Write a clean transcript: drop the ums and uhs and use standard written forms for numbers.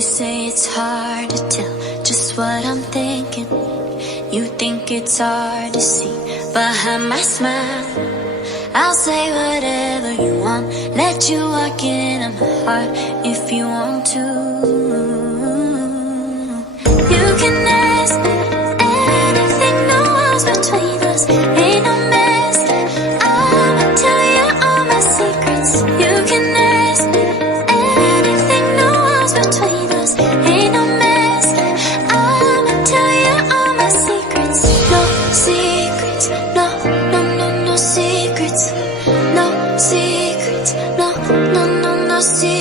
You say it's hard to tell just what I'm thinking. You think it's hard to see behind my smile. I'll say whatever you want, let you walk into my heart if you want to. You can ask me anything, no walls between us, ain't no mess. I'ma tell you all my secrets. You can ask me anything, no walls between us, ain't no mess. I'ma tell you all my secrets. No secrets, no, no, no, no secrets. No secrets, no, no, no, no secrets.